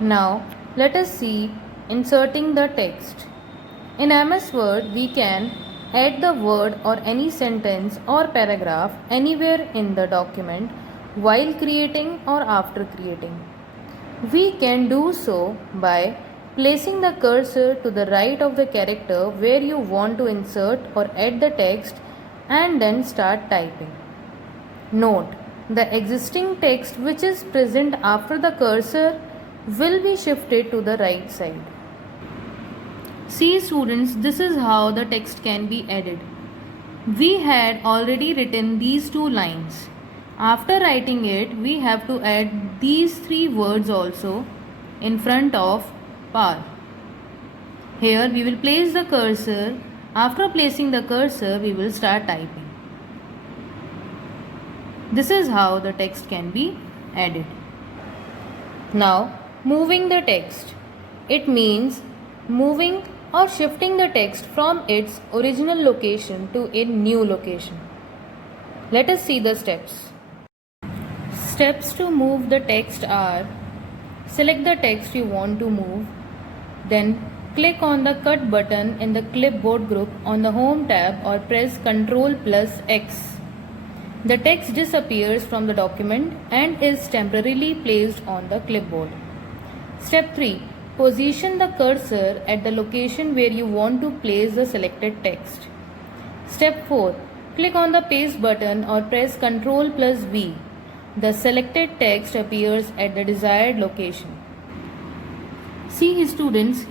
Now let us see inserting the text. In MS Word, we can add the word or any sentence or paragraph anywhere in the document while creating or after creating. We can do so by placing the cursor to the right of the character where you want to insert or add the text and then start typing. Note, the existing text which is present after the cursor will be shifted to the right side. See students, this is how the text can be added. We had already written these two lines. After writing it, we have to add these three words also in front of par. Here we will place the cursor. After placing the cursor, we will start typing. This is how the text can be added. Now, moving the text. It means moving or shifting the text from its original location to a new location. Let us see the steps. Steps to move the text are: select the text you want to move, then click on the cut button in the clipboard group on the home tab or press Ctrl+X. The text disappears from the document and is temporarily placed on the clipboard. Step 3. Position the cursor at the location where you want to place the selected text. Step 4. Click on the paste button or press Ctrl+V. The selected text appears at the desired location. See students,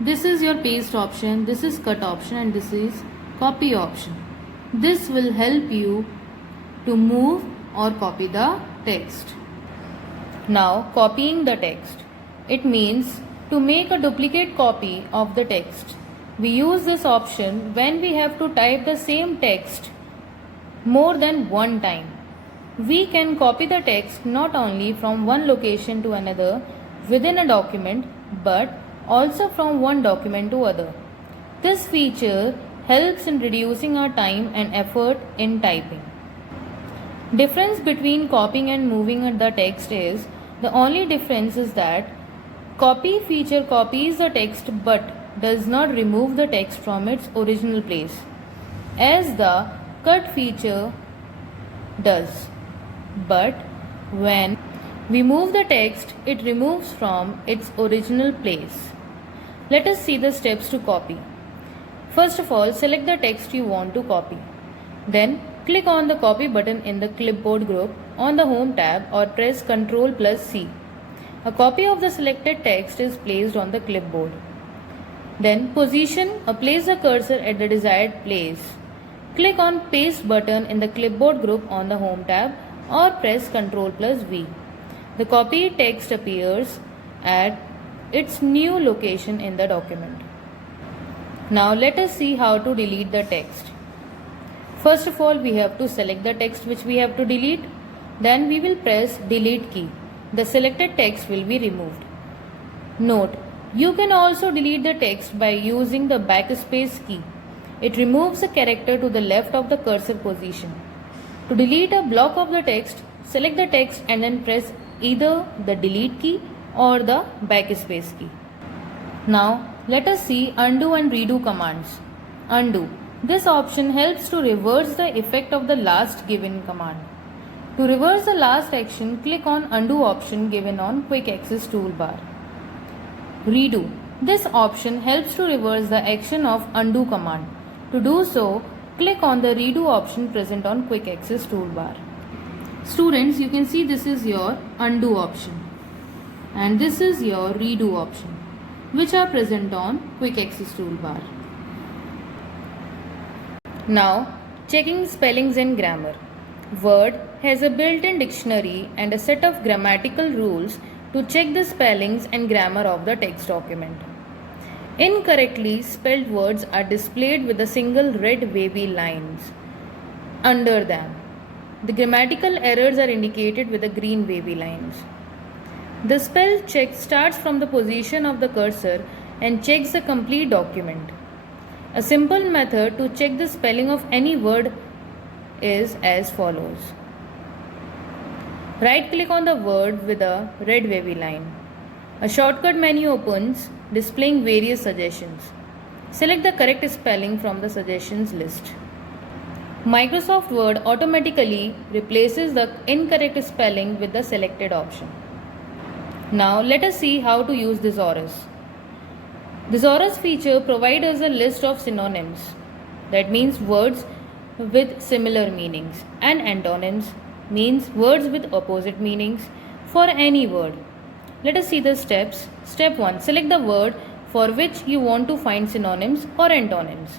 this is your paste option, this is cut option and this is copy option. This will help you to move or copy the text. Now copying the text. It means to make a duplicate copy of the text. We use this option when we have to type the same text more than one time. We can copy the text not only from one location to another within a document but also from one document to other. This feature helps in reducing our time and effort in typing. Difference between copying and moving the text is, the only difference is that copy feature copies the text but does not remove the text from its original place, as the cut feature does. But when we move the text, it removes from its original place. Let us see the steps to copy. First of all, select the text you want to copy. Then click on the copy button in the clipboard group on the home tab or press Ctrl+C. A copy of the selected text is placed on the clipboard. Then position or place the cursor at the desired place. Click on paste button in the clipboard group on the home tab or press Ctrl+V. The copied text appears at its new location in the document. Now let us see how to delete the text. First of all, we have to select the text which we have to delete. Then we will press delete key. The selected text will be removed. Note, you can also delete the text by using the backspace key. It removes a character to the left of the cursor position. To delete a block of the text, select the text and then press either the delete key or the backspace key. Now let us see undo and redo commands. Undo. This option helps to reverse the effect of the last given command. To reverse the last action, click on undo option given on quick access toolbar. Redo. This option helps to reverse the action of undo command. To do so, click on the redo option present on quick access toolbar. Students, you can see this is your undo option and this is your redo option, which are present on quick access toolbar. Now, checking spellings and grammar. Word has a built-in dictionary and a set of grammatical rules to check the spellings and grammar of the text document. Incorrectly spelled words are displayed with a single red wavy lines under them. The grammatical errors are indicated with the green wavy lines. The spell check starts from the position of the cursor and checks the complete document. A simple method to check the spelling of any word is as follows. Right click on the word with a red wavy line. A shortcut menu opens, displaying various suggestions. Select the correct spelling from the suggestions list. Microsoft Word automatically replaces the incorrect spelling with the selected option. Now let us see how to use Thesaurus. Thesaurus feature provides us a list of synonyms, that means words with similar meanings, and antonyms means words with opposite meanings for any word. Let us see the steps. Step 1. Select the word for which you want to find synonyms or antonyms.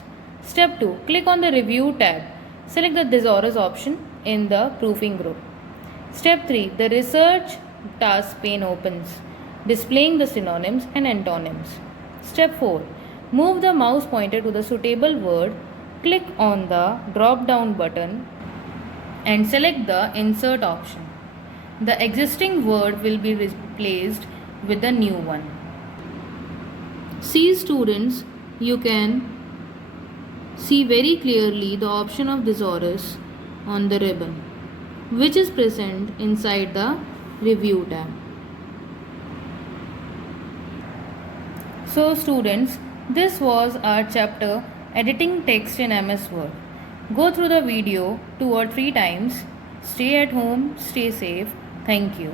Step 2. Click on the Review tab. Select the Thesaurus option in the Proofing group. Step 3. The Research task pane opens, displaying the synonyms and antonyms. Step 4. Move the mouse pointer to the suitable word, click on the drop down button and select the Insert option. The existing word will be replaced with the new one. See students, you can see very clearly the option of Thesaurus on the ribbon, which is present inside the Review tab. So students, this was our chapter Editing Text in MS Word. Go through the video 2 or 3 times. Stay at home, stay safe. Thank you.